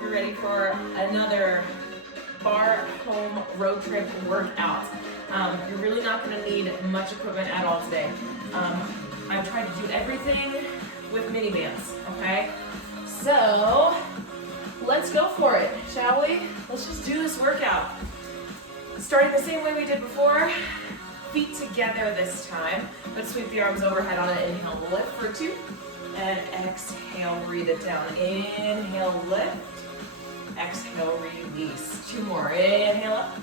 hope you're ready for another bar home road trip workout. You're really not going to need much equipment at all today. I've tried to do everything with mini bands, okay? So let's go for it, shall we? Let's just do this workout. Starting the same way we did before, feet together this time. Let's sweep the arms overhead on an inhale, lift for 2, and exhale, breathe it down. Inhale, lift, exhale, release. 2 more, inhale up,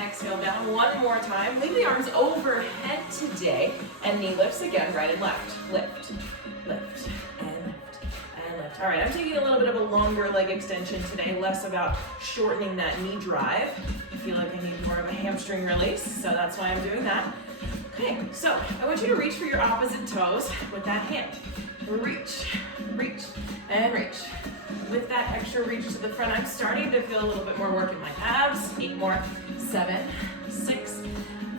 exhale down. 1 more time. Leave the arms overhead today, and knee lifts again, right and left. Lift, lift, and lift, and lift. All right, I'm taking a little bit of a longer leg extension today, less about shortening that knee drive. I feel like I need more of a hamstring release, so that's why I'm doing that. Okay, so I want you to reach for your opposite toes with that hand. Reach, reach, and reach. With that extra reach to the front, I'm starting to feel a little bit more work in my abs. 8 more, 7, 6,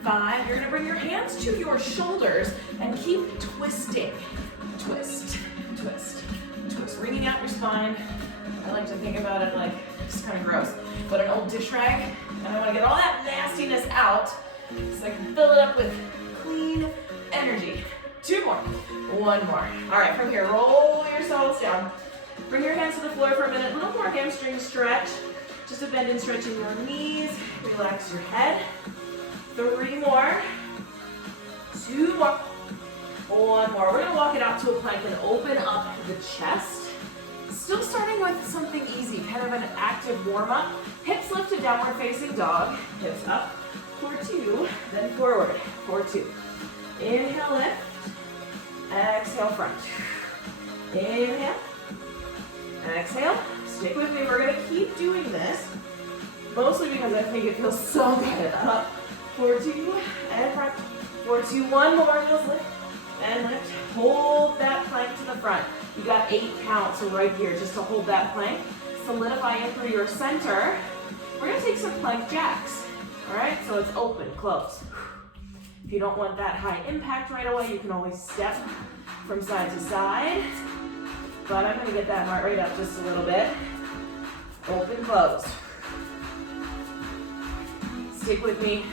5. You're gonna bring your hands to your shoulders and keep twisting. Twist, twist, twist. Wringing out your spine. I like to think about it like, it's kind of gross, but an old dish rag, and I wanna get all that nastiness out so I can fill it up with clean energy. 2 more, 1 more. All right, from here, roll yourselves down. Bring your hands to the floor for a minute. A little more hamstring stretch. Just a bend and stretch in your knees. Relax your head. 3 more. 2 more. 1 more. We're gonna walk it out to a plank and open up the chest. Still starting with something easy, kind of an active warm-up. Hips lift to downward facing dog. Hips up for 2, then forward for 2. Inhale, lift. Exhale, front. Inhale. Exhale. Stick with me. We're going to keep doing this, mostly because I think it feels so good. Up for 2 and front. For 2. 1 more. Just lift and lift. Hold that plank to the front. You got 8 counts right here just to hold that plank. Solidify in through your center. We're going to take some plank jacks. All right, so it's open, close. If you don't want that high impact right away, you can always step from side to side. But I'm going to get that heart rate up just a little bit. Open, close. Stick with me.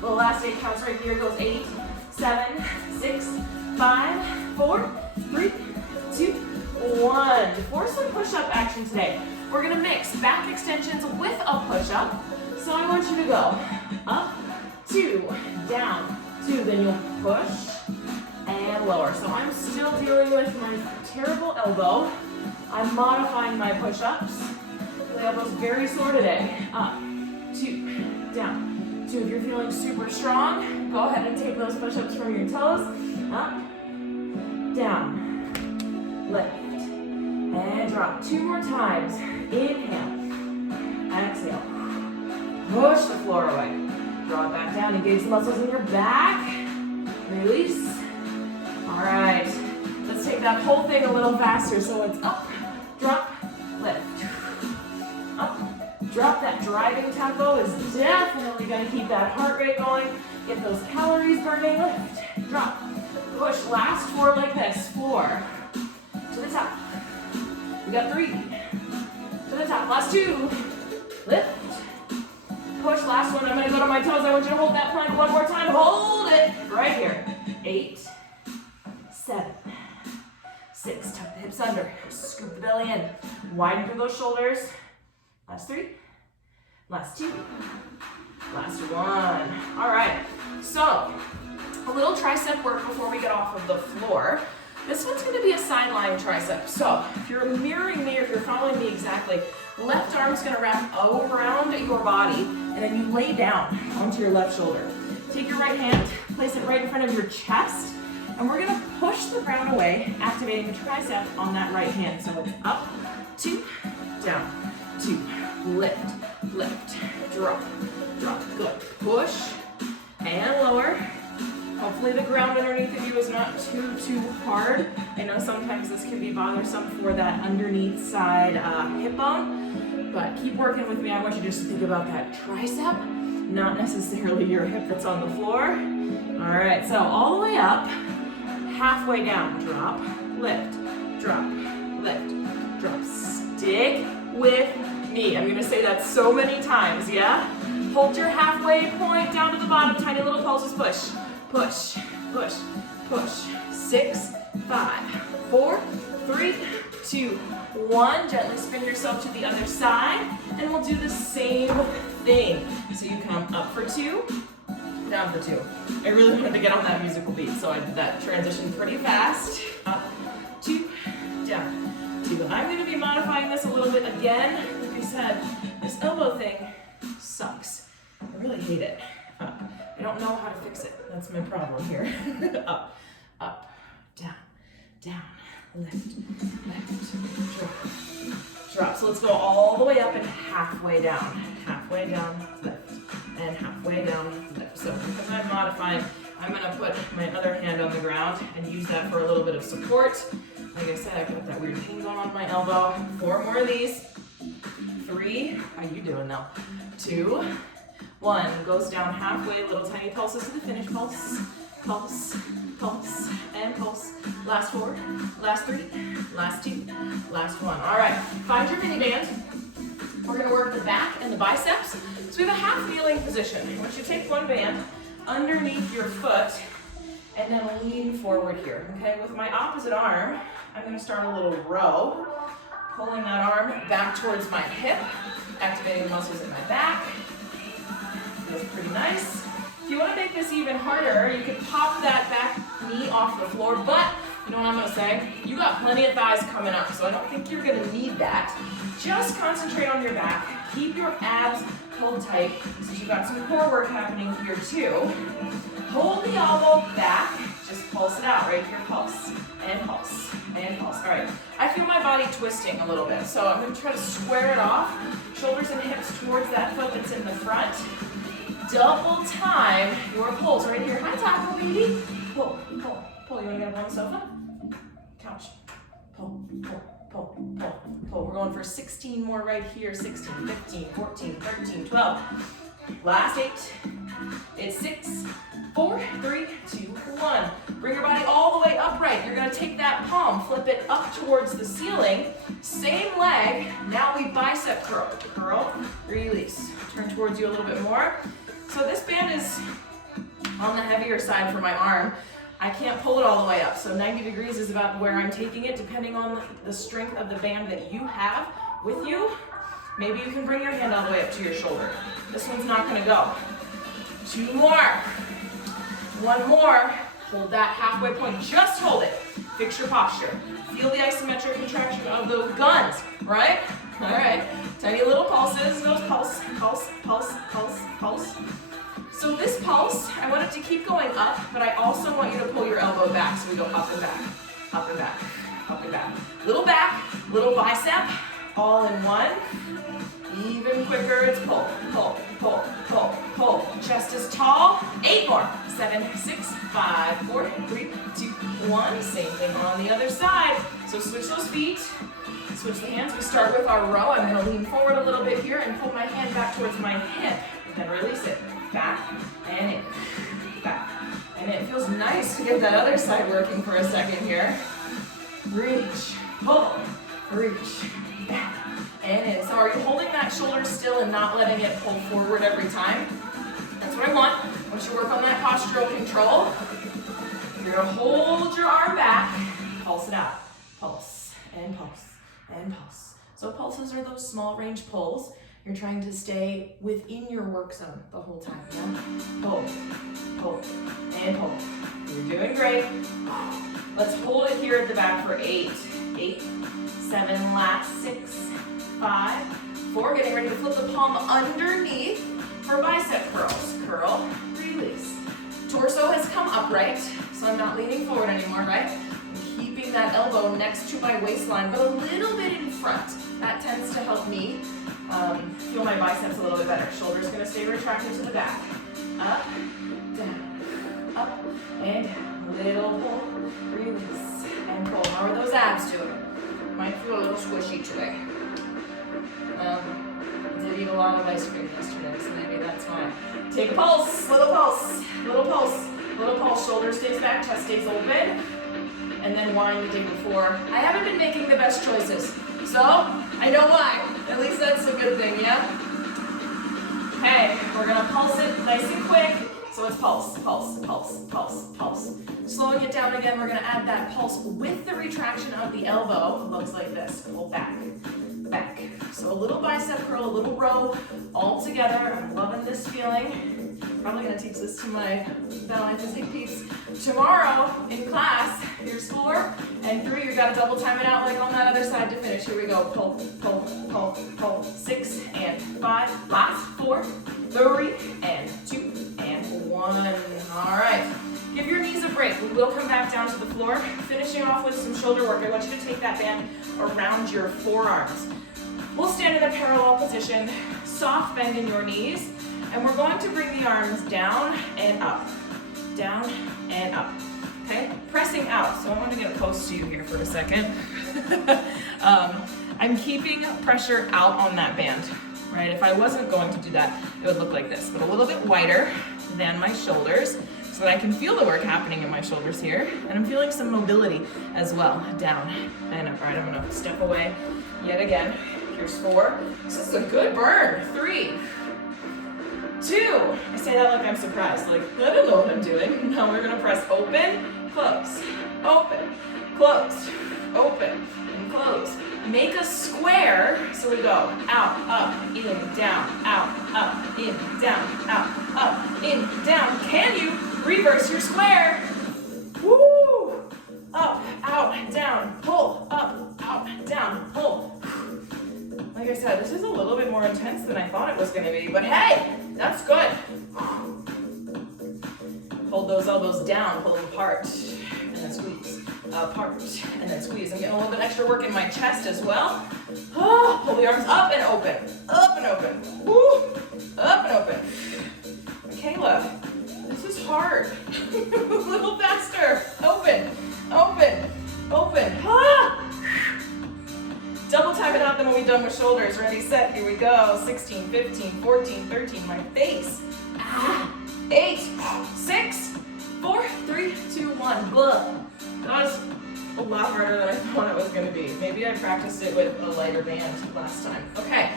The last 8 counts right here goes 8, 7, 6, 5, 4, 3, 2, 1. For some push-up action today, we're going to mix back extensions with a push-up. So I want you to go up, 2, down, 2, then you'll push and lower. So I'm still dealing with my terrible elbow. I'm modifying my push-ups. The elbow's very sore today. Up, 2, down, 2. If you're feeling super strong, go ahead and take those push-ups from your toes. Up, down, lift, and drop. 2 more times. Inhale, exhale. Push the floor away. Draw it back down. Engage the muscles in your back. Release. All right. Let's take that whole thing a little faster. So it's up, drop, lift. Up, drop. That driving tempo is definitely going to keep that heart rate going. Get those calories burning. Lift, drop, push. Last 4 like this. 4. To the top. We got 3. To the top. Last 2. Lift. Push, last one. I'm going to go to my toes. I want you to hold that plank 1 more time. Hold it right here. 8, 7, 6. Tuck the hips under. Scoop the belly in. Widen through those shoulders. Last 3. Last 2. Last 1. All right. So, a little tricep work before we get off of the floor. This one's going to be a sideline tricep. So, if you're mirroring me or if you're following me exactly, left arm's going to wrap around your body, and then you lay down onto your left shoulder. Take your right hand, place it right in front of your chest, and we're going to push the ground away, activating the tricep on that right hand. So it's up, 2, down, 2, lift, lift, drop, drop. Good. Push and lower. Hopefully the ground underneath of you is not too hard. I know sometimes this can be bothersome for that underneath side hip bone, but keep working with me. I want you just to think about that tricep, not necessarily your hip that's on the floor. All right, so all the way up, halfway down, drop, lift, drop, lift, drop. Stick with me. I'm gonna say that so many times, yeah? Hold your halfway point down to the bottom, tiny little pulses, push, push, push, push. 6, 5, 4, 3, 2, 1. Gently spin yourself to the other side, and we'll do the same thing. So you come up for 2, down for 2. I really wanted to get on that musical beat, so I did that transition pretty fast. Up, 2, down, 2. I'm gonna be modifying this a little bit again. Like I said, this elbow thing sucks. I really hate it. I don't know how to fix it. That's my problem here. Up, up, down, down, lift, lift, drop, drop. So let's go all the way up and halfway down, lift, and halfway down, lift. So because I'm modifying, I'm gonna put my other hand on the ground and use that for a little bit of support. Like I said, I got that weird pain going on my elbow. 4 more of these. 3, how you doing now? 2, 1, goes down halfway, little tiny pulses to the finish. Pulse, pulse, pulse, and pulse. Last 4, last 3, last 2, last 1. All right, find your mini band. We're gonna work the back and the biceps. So we have a half kneeling position. I want you to take one band underneath your foot and then lean forward here, okay? With my opposite arm, I'm gonna start a little row, pulling that arm back towards my hip, activating the muscles in my back. Feels pretty nice. If you want to make this even harder, you can pop that back knee off the floor, but you know what I'm going to say? You got plenty of thighs coming up, so I don't think you're going to need that. Just concentrate on your back. Keep your abs pulled tight, since you've got some core work happening here too. Hold the elbow back, just pulse it out right here, pulse, and pulse, and pulse. All right, I feel my body twisting a little bit, so I'm going to try to square it off. Shoulders and hips towards that foot that's in the front. Double time your pulls right here. High tackle, baby. Pull, pull, pull. You want to get up on the sofa? Couch. Pull, pull, pull, pull, pull. We're going for 16 more right here. 16, 15, 14, 13, 12. Last 8. It's 6, 4, 3, 2, 1. Bring your body all the way upright. You're going to take that palm, flip it up towards the ceiling. Same leg. Now we bicep curl. Curl, release. Turn towards you a little bit more. So this band is on the heavier side for my arm. I can't pull it all the way up. So 90 degrees is about where I'm taking it, depending on the strength of the band that you have with you. Maybe you can bring your hand all the way up to your shoulder. This one's not gonna go. 2 more. 1 more. Hold that halfway point. Just hold it. Fix your posture. Feel the isometric contraction of those guns, right? All right. Tiny little pulses. Those pulse, pulse, pulse, pulse, pulse. So this pulse, I want it to keep going up, but I also want you to pull your elbow back. So we go up and back, up and back, up and back. Little back, little bicep, all in one. Even quicker, it's pull, pull, pull, pull, pull. Chest is tall. 8 more. 7, 6, 5, 4, 3, 2, 1. Same thing on the other side. So switch those feet. Switch the hands. We start with our row. I'm going to lean forward a little bit here and pull my hand back towards my hip. Then release it. Back and in. Back and in. It feels nice to get that other side working for a second here. Reach. Pull. Reach. Back and in. So are you holding that shoulder still and not letting it pull forward every time? That's what I want. Once you work on that postural control, you're going to hold your arm back. Pulse it out. Pulse and pulse and pulse. So pulses are those small range pulls. You're trying to stay within your work zone the whole time. Yeah? Pull, pull, and pull. You're doing great. Let's hold it here at the back for 8. 8, 7, last 6, 5, 4. Getting ready to flip the palm underneath for bicep curls. Curl, release. Torso has come upright, so I'm not leaning forward anymore, right? I'm keeping that elbow next to my waistline, but a little bit in front. That tends to help me feel my biceps a little bit better. Shoulders gonna stay retracted to the back. Up, down, up, and down. Little pull, release, and pull. How are those abs doing? Might feel a little squishy today. Did eat a lot of ice cream yesterday, so maybe that's why. Take a pulse, little pulse, little pulse, little pulse. Shoulder stays back, chest stays open. and then wine the day before. I haven't been making the best choices, so I know why. At least that's a good thing, yeah? Okay, we're gonna pulse it nice and quick. So it's pulse, pulse, pulse, pulse, pulse. Slowing it down again, we're gonna add that pulse with the retraction of the elbow. It looks like this, pull back, back. So a little bicep curl, a little row, all together. I'm loving this feeling. Probably gonna teach this to my ballet physique peeps tomorrow in class. Here's 4 and 3. You've got to double time it out like on that other side to finish. Here we go. Pull, pull, pull, pull. 6 and 5. Last 4, 3 and 2 and 1. All right. Give your knees a break. We will come back down to the floor. Finishing off with some shoulder work. I want you to take that band around your forearms. We'll stand in a parallel position. Soft bend in your knees. And we're going to bring the arms down and up. Down and up. Okay? Pressing out. So I want to get close to you here for a second. I'm keeping pressure out on that band, right? If I wasn't going to do that, it would look like this, but a little bit wider than my shoulders so that I can feel the work happening in my shoulders here. And I'm feeling some mobility as well. Down and up. All right, I'm going to step away yet again. Here's 4. This is a good burn. 3, 2. I say that like I'm surprised, like I don't know what I'm doing. Now we're gonna press open, close, open, close, open, and close. Make a square, so we go out, up, in, down, out, up, in, down, out, up, in, down. Can you reverse your square? Woo! Up, out, down, pull, up, out, down, pull. Like I said, this is a little bit more intense than I thought it was gonna be, but hey, that's good. Hold those elbows down, pull them apart, and then squeeze. Apart, and then squeeze. I'm getting a little bit extra work in my chest as well. Oh, pull the arms up and open. Up and open. Woo! Up and open. Michaela, this is hard. A little faster. Open, open, open. Ah! Double time it out, then when we're done with shoulders. Ready, set, here we go. 16, 15, 14, 13, my face. 8, 6, 4, 3, 2, 1. Blah. That was a lot harder than I thought it was going to be. Maybe I practiced it with a lighter band last time. Okay,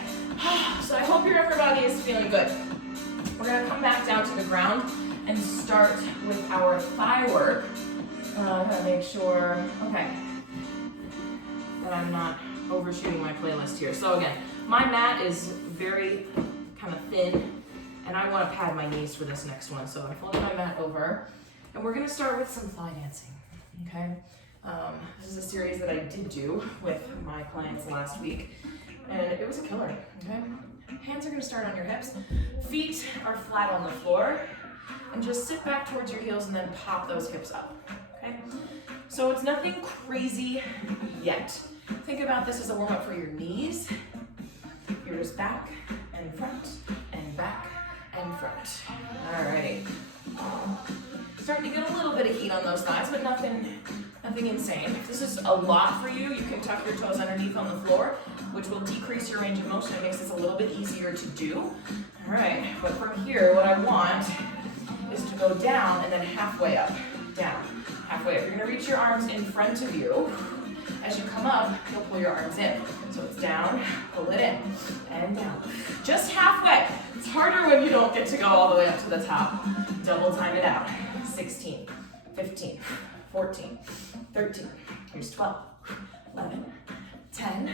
so I hope your upper body is feeling good. We're going to come back down to the ground and start with our thigh work. I'm going to make sure, okay, that I'm not overshooting my playlist here. So again, my mat is very kind of thin, and I want to pad my knees for this next one. So I'm folding my mat over, and we're going to start with some thigh dancing. Okay, this is a series that I did do with my clients last week, and it was a killer. Okay, hands are going to start on your hips, feet are flat on the floor, and just sit back towards your heels and then pop those hips up. Okay, so it's nothing crazy yet. Think about this as a warm-up for your knees. You're just back and front and back and front. Alrighty. Starting to get a little bit of heat on those thighs, but nothing insane. If this is a lot for you, you can tuck your toes underneath on the floor, which will decrease your range of motion. It makes this a little bit easier to do. All right, but from here, what I want is to go down and then halfway up, down, halfway up. You're gonna reach your arms in front of you. As you come up, you'll pull your arms in. So it's down, pull it in, and down. Just halfway. It's harder when you don't get to go all the way up to the top. Double time it out. 16, 15, 14, 13, here's 12, 11, 10,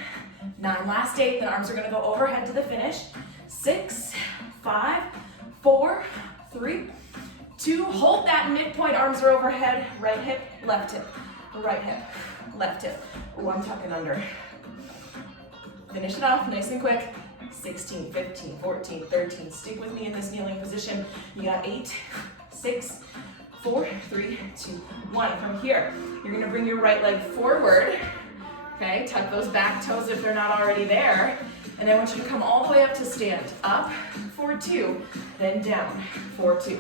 9, last 8, the arms are gonna go overhead to the finish. 6, 5, 4, 3, 2, hold that midpoint, arms are overhead, right hip, left hip, right hip, left hip. Oh, I'm tucking under. Finish it off nice and quick. 16, 15, 14, 13, stick with me in this kneeling position. You got 8, 6, 4, 3, 2, 1. From here, you're gonna bring your right leg forward. Okay, tuck those back toes if they're not already there. And I want you to come all the way up to stand. Up for 2, then down for 2.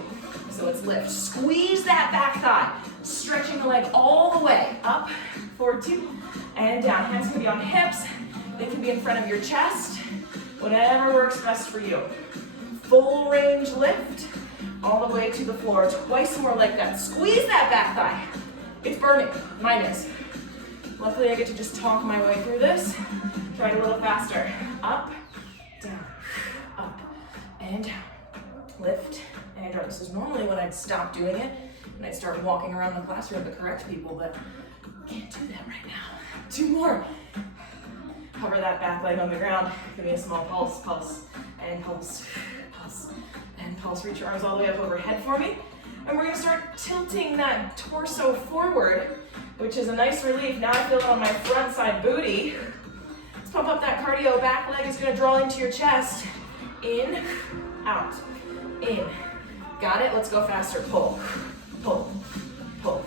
So it's lift. Squeeze that back thigh. Stretching the leg all the way. Up for 2, and down. Hands can be on hips. They can be in front of your chest. Whatever works best for you. Full range lift. All the way to the floor, twice more like that. Squeeze that back thigh. It's burning, mine is. Luckily I get to just talk my way through this. Try it a little faster. Up, down, up, and down. Lift, and down. This is normally when I'd stop doing it and I'd start walking around the classroom to correct people, but can't do that right now. 2 more. Hover that back leg on the ground. Give me a small pulse, pulse, and pulse, pulse, and pulse. Reach your arms all the way up overhead for me. And we're gonna start tilting that torso forward, which is a nice relief. Now I feel it on my front side booty. Let's pump up that cardio. Back leg is gonna draw into your chest. In, out, in. Got it? Let's go faster. Pull, pull, pull,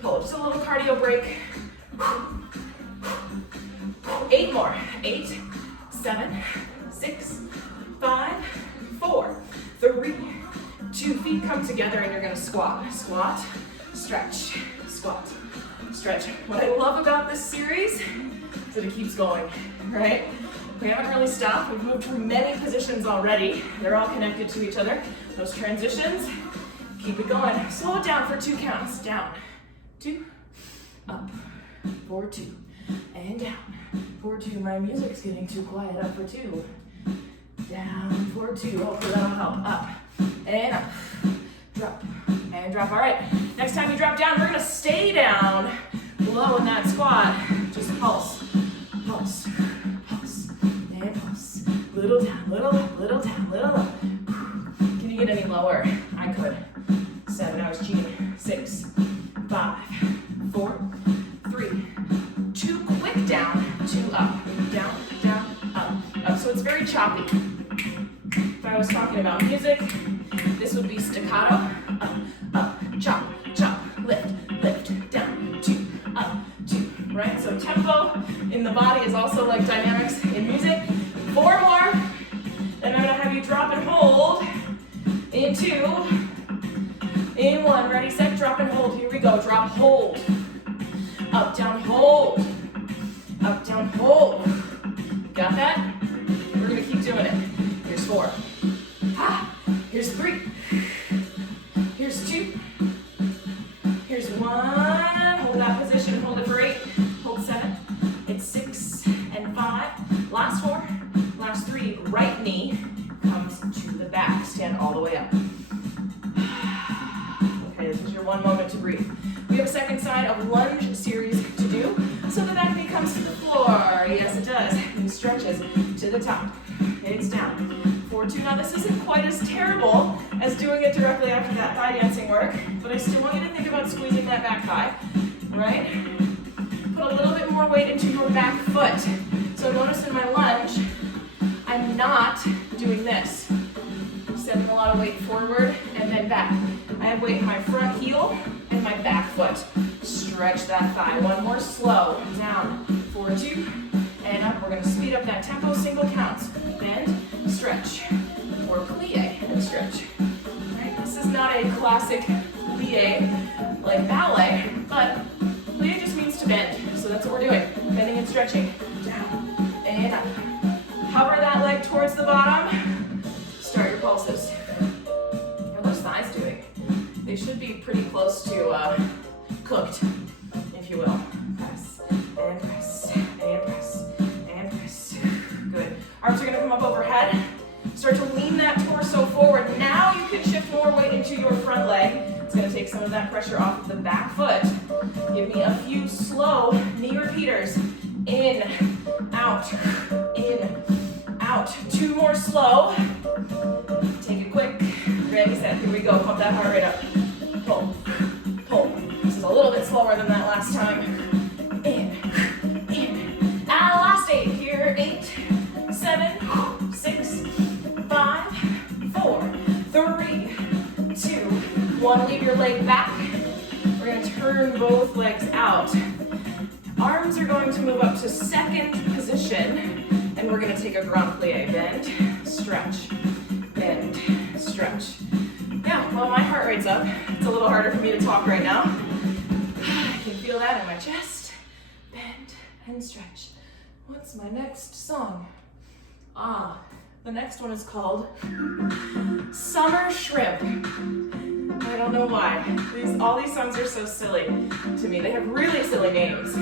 pull. Just a little cardio break. 8 more. 8, 7, 6, 5, 4, 3, 2. Feet come together and you're gonna squat. Squat, stretch, squat, stretch. What I love about this series is that it keeps going, right? We haven't really stopped. We've moved through many positions already. They're all connected to each other. Those transitions, keep it going. Slow it down for 2 counts. Down, 2, up, 4, 2, and down, 4, 2. My music's getting too quiet. Up for 2, down, 4, 2. Hopefully that'll help. Up, and up, drop, and drop. All right, next time you drop down, we're gonna stay down low in that squat. Just pulse, pulse, pulse, and pulse. Little down, little up, little down, little up. Can you get any lower? I could. 7, I was cheating. 6, 5, 4, 3, 2, quick down, 2 up, down, down, up, up. So it's very choppy. If I was talking about music, this would be staccato, up, up, chop, chop, lift, lift, down, 2, up, 2, right? So tempo in the body is also like dynamics in music. 4 more, then I'm gonna have you drop and hold in 2, in 1, ready, set, drop and hold. Here we go, drop, hold, up, down, hold, up, down, hold. Got that? We're gonna keep doing it. Here's 4. Here's 3. Here's 2. Here's 1. Hold that position. Hold it for 8. Hold 7. It's 6 and 5. Last 4. Last 3. Right knee comes to the back. Stand all the way up. Okay, this is your 1 moment to breathe. We have a second side of lunge series to do. So the back knee comes to the floor. Yes, it does. And stretches to the top. It's down. 4, 2. Now this isn't quite as terrible as doing it directly after that thigh dancing work, but I still want you to think about squeezing that back thigh, right? Put a little bit more weight into your back foot. So notice in my lunge, I'm not doing this. I'm sending a lot of weight forward and then back. I have weight in my front heel and my back foot. Stretch that thigh. 1 more, slow, down, 4, 2, and up. We're gonna speed up that tempo, single counts. Bend, stretch, or plie and stretch. Right? This is not a classic plie like ballet, but plie just means to bend. So that's what we're doing. Bending and stretching. Down and up. Hover that leg towards the bottom. Start your pulses. How are those thighs doing? They should be pretty close to cooked, if you will. Press and press and press and press. Good. Arms are gonna come up overhead. Start to lean that torso forward. Now you can shift more weight into your front leg. It's gonna take some of that pressure off of the back foot. Give me a few slow knee repeaters. In, out, in, out. 2 more slow. Take it quick. Ready, set. Here we go. Pump that heart rate up. Pull, pull. This is a little bit slower than that last time. In, in. Last 8 here. 8, 7, 6, 5, 4, 3, 2, 1. Leave your leg back. We're going to turn both legs out. Arms are going to move up to second position, and we're going to take a grand plie. Bend, stretch, bend, stretch. Yeah, well, my heart rate's up. It's a little harder for me to talk right now. I can feel that in my chest. Bend and stretch. What's my next song? The next one is called Summer Shrimp. I don't know why. All these songs are so silly to me. They have really silly names,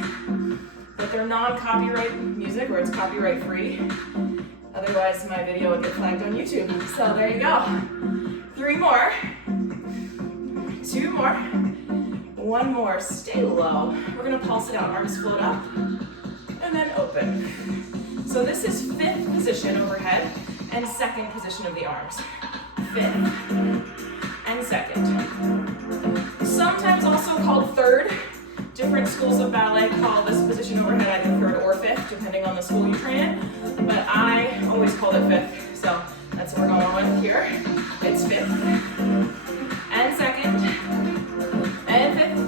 but they're non-copyright music, or it's copyright free. Otherwise, my video would get flagged on YouTube. So there you go. 3 more. 2 more. 1 more. Stay low. We're gonna pulse it out. Arms float up, and then open. So this is 5th position overhead and 2nd position of the arms. 5th and 2nd. Sometimes also called 3rd. Different schools of ballet call this position overhead either 3rd or 5th, depending on the school you train in. But I always called it 5th, so that's what we're going with here. It's 5th and 2nd and 5th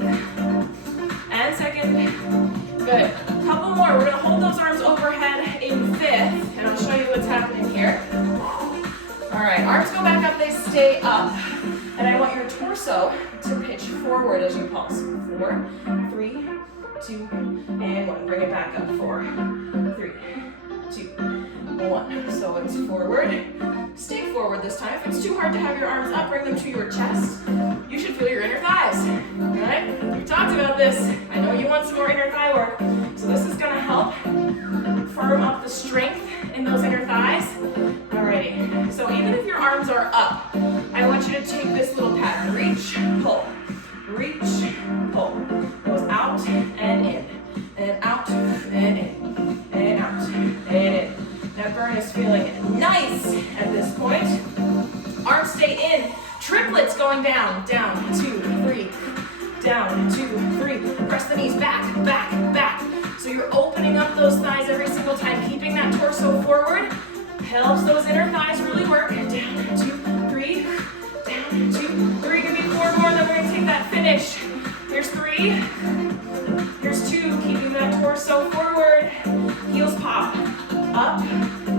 and 2nd. Good. Couple more. We're gonna hold those arms overhead in 5th, and I'll show you what's happening here. All right, arms go back up, they stay up. And I want your torso to pitch forward as you pulse. 4, 3, 2, and 1. Bring it back up. 4, 3, 2, 1. So it's forward. Stay forward this time. If it's too hard to have your arms up, bring them to your chest. You should feel your inner thighs, right? We talked about this. I know you want some more inner thigh work. So this is gonna help firm up the strength in those inner thighs. Alrighty, so even if your arms are up, I want you to take this little pattern. Reach, pull, reach, pull. Goes out and in, and out and in, and out and in. That burn is feeling nice at this point. Arms stay in. Triplets going down, down, 2, 3, down, 2, 3. Press the knees back, back, back. So you're opening up those thighs every single time, keeping that torso forward. Helps those inner thighs really work. Down, 2, 3, down, 2, 3. Give me 4 more, then we're gonna take that finish. Here's 3, here's 2, keeping that torso forward. Heels pop, up,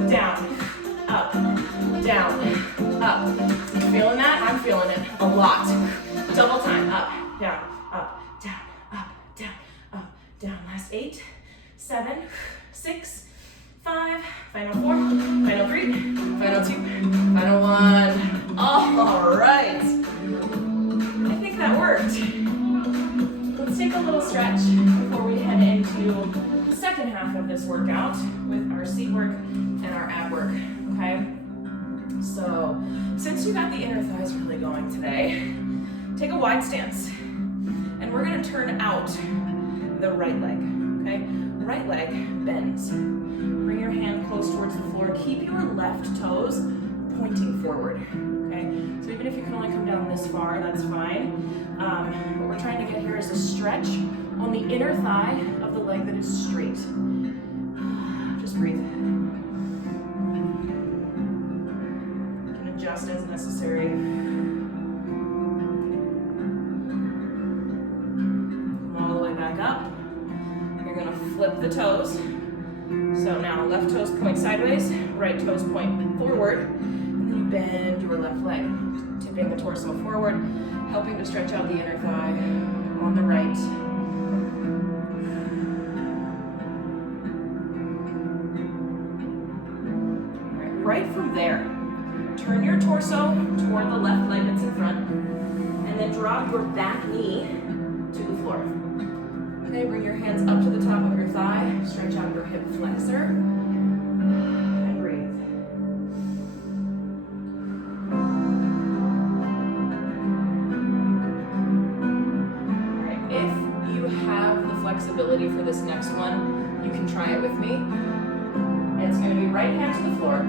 down, up, down, up. You feeling that? I'm feeling it a lot. Double time, up, down, up, down, up, down, up, down. Last 8, 7, 6, 5, final 4, final 3, final 2, final 1. All right. I think that worked. Let's take a little stretch before we head into the second half of this workout with our seat work and our ab work, okay? So, since you got the inner thighs really going today, take a wide stance. And we're gonna turn out the right leg, okay? Right leg bends. Bring your hand close towards the floor. Keep your left toes pointing forward, okay? So even if you can only come down this far, that's fine. What we're trying to get here is a stretch on the inner thigh of the leg that is straight. Just breathe. You can adjust as necessary. Come all the way back up. You're gonna flip the toes. So now left toes point sideways, right toes point forward, and then you bend your left leg, tipping the torso forward, helping to stretch out the inner thigh on the right. All right, right from there, turn your torso toward the left leg that's in front, and then drop your back knee to the floor. Okay, bring your hands up to the top of your thigh, stretch out your hip flexor, and breathe. All right, if you have the flexibility for this next one, you can try it with me. And it's gonna be right hand to the floor,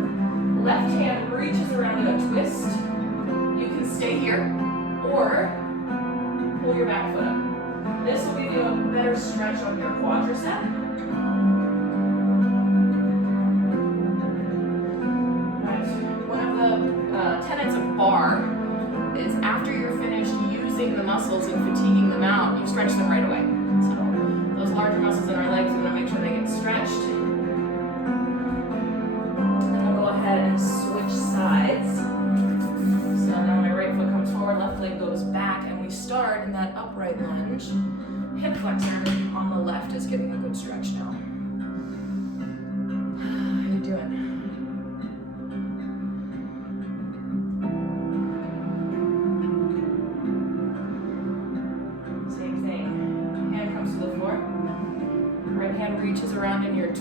left hand reaches around in a twist. You can stay here, or pull your back foot up. This will give you a better stretch on your quadricep. Right. One of the tenets of barre is after you're finished using the muscles and fatiguing them out, you stretch them right away. So those larger muscles in our legs, we want to make sure they get stretched. And then we'll go ahead and switch sides. So now my right foot comes forward, left leg goes back, and we start in that upright lunge. Hip flexor on the left is getting a good stretch now. How you doing?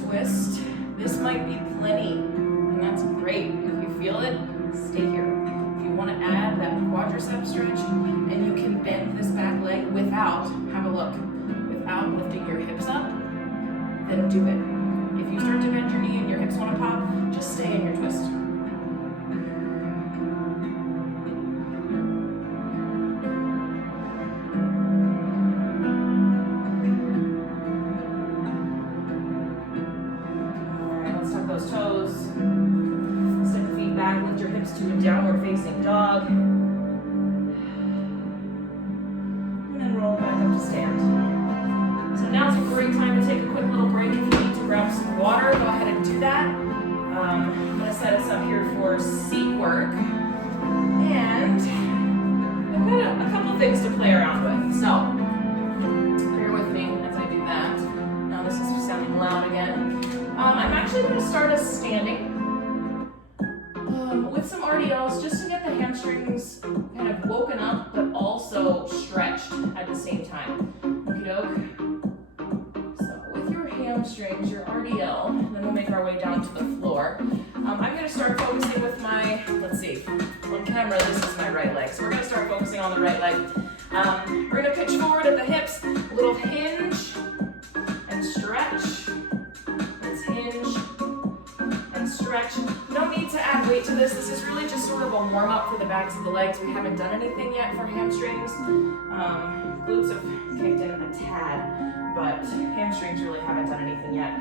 twist. This might be plenty, and that's great. If you feel it, stay here. If you want to add that quadricep stretch, and you can bend this back leg without, have a look, without lifting your hips up, then do it. If you start to bend your knee and your hips want to pop, just stay in your twist. Those toes, step the feet back, lift your hips to a downward facing dog, and then roll back up to stand. So now's a great time to take a quick little break. If you need to grab some water, go ahead and do that. I'm going to set us up here for seat work, and I've got a couple of things to play around with, so bear with me as I do that. Now this is sounding loud again. I'm actually going to start us standing with some RDLs just to get the hamstrings kind of woken up but also stretched at the same time. Okie doke. So with your hamstrings, your RDL, then we'll make our way down to the floor. I'm going to start focusing with my, let's see, on camera this is my right leg. So we're going to start focusing on the right leg. We're going to pitch forward at the hips, a little hinge and stretch. Stretch. No need to add weight to this. This is really just sort of a warm up for the backs of the legs. We haven't done anything yet for hamstrings. Glutes have kicked in a tad, but hamstrings really haven't done anything yet.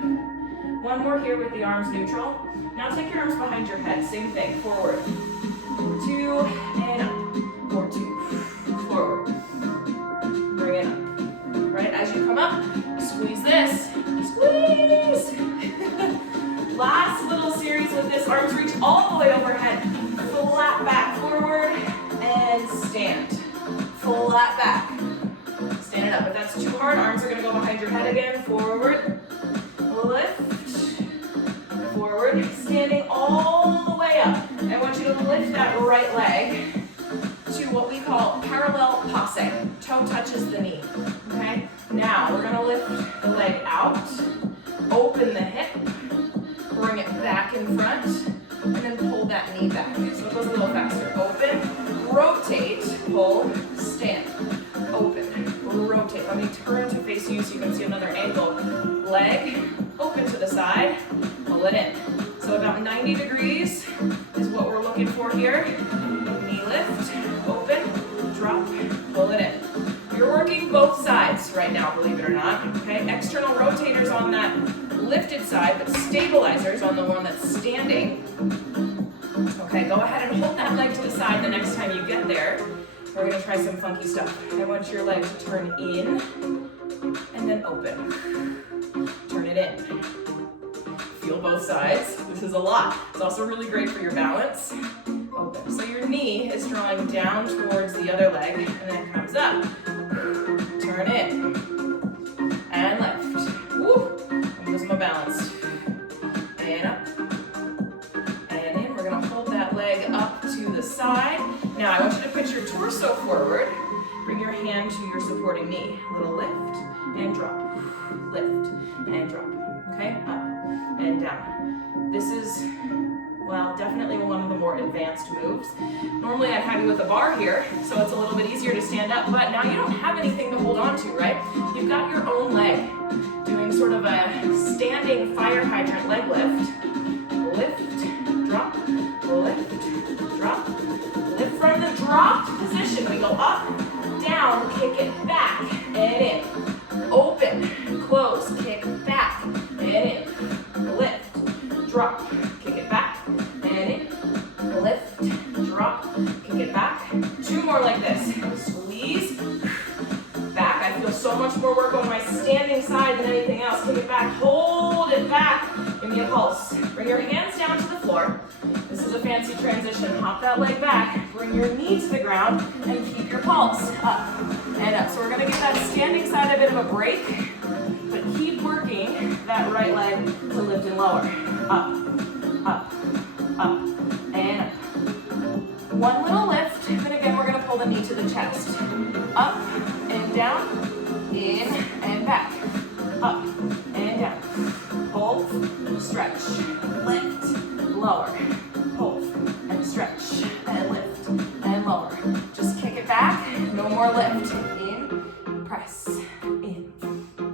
One more here with the arms neutral. Now take your arms behind your head. Same thing. Forward. 2 and up. 4, 2. Forward. Bring it up. Right as you come up, squeeze this. Squeeze. Last little series with this, arms reach all the way overhead. Flat back, forward, and stand. Flat back. Stand it up. If that's too hard, arms are going to go behind your head again. Forward, lift, forward, standing all the way up. I want you to lift that right leg to what we call parallel passe. Toe touches the knee. Okay? Now, we're going to lift the leg out, open the hip, bring it back in front, and then pull that knee back. So it goes a little faster. Open, rotate, pull, stand. Open, rotate. Let me turn to face you so you can see another angle. Leg, open to the side, pull it in. So about 90 degrees is what we're looking for here. Knee lift, open, drop, pull it in. You're working both sides right now, believe it or not. Okay, external rotators on that lifted side, but stabilizers on the one that's standing. Okay, go ahead and hold that leg to the side the next time you get there. We're gonna try some funky stuff. I want your leg to turn in and then open. Turn it in. Feel both sides. This is a lot. It's also really great for your balance. Open. So your knee is drawing down towards the other leg and then it comes up. Turn in. And left. Woo! Lose my balance. And up. And in. We're going to hold that leg up to the side. Now I want you to put your torso forward. Bring your hand to your supporting knee. A little lift and drop. Lift and drop. Okay? Up and down. This is, well, definitely one of the more advanced moves. Normally I'd have you with a bar here, so it's a little bit easier to stand up, but now you don't have anything to hold on to, right? You've got your own leg doing sort of a standing fire hydrant leg lift. Lift, drop, lift, drop. Lift from the dropped position. We go up, down, kick it back, and in. Open, close, kick back, and in. Lift, drop, kick it back, and in. Lift, drop, kick it back. 2 more like this. Squeeze, back. I feel so much more work on my standing side than anything else. Kick it back, hold it back. Give me a pulse. Bring your hands down to the floor. This is a fancy transition. Hop that leg back, bring your knee to the ground, and keep your pulse up and up. So we're gonna give that standing side a bit of a break, but keep working that right leg to lift and lower. Up, up, up, and up. One little lift, and again, we're gonna pull the knee to the chest. Up and down, in and back. Up and down. Hold, stretch, lift, lower, hold, and stretch, and lift, and lower. Just kick it back, no more lift. In, press, in,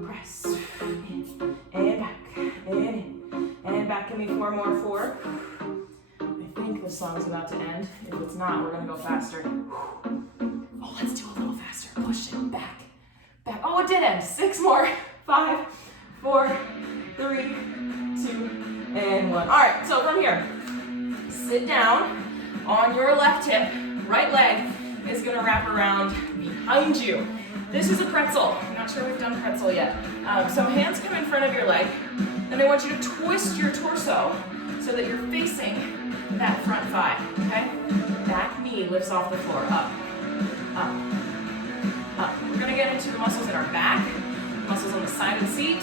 press, in, and back, and back. Give me 4 more, 4. I think this song's about to end. If it's not, we're gonna go faster. Oh, let's do a little faster. Push it back, back. Oh, it did end. 6 more, 5, 4, 3, 2, and 1. All right, so from here, sit down on your left hip. Right leg is gonna wrap around behind you. This is a pretzel. I'm not sure we've done pretzel yet. So hands come in front of your leg, and I want you to twist your torso so that you're facing that front thigh, okay? Back knee lifts off the floor, up, up, up. We're gonna get into the muscles in our back, muscles on the side of the seat.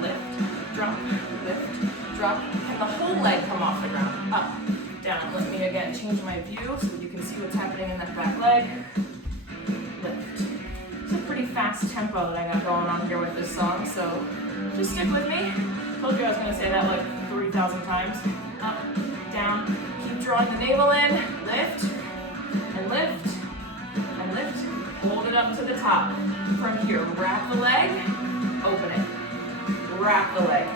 Lift, drop, and the whole leg come off the ground, up, down. Let me again change my view so that you can see what's happening in that back leg. Lift. It's a pretty fast tempo that I got going on here with this song, so just stick with me. Told you I was gonna say that like 3,000 times. Up, down, keep drawing the navel in, lift, and lift, and lift. Hold it up to the top. From here, wrap the leg, open it. Wrap the leg,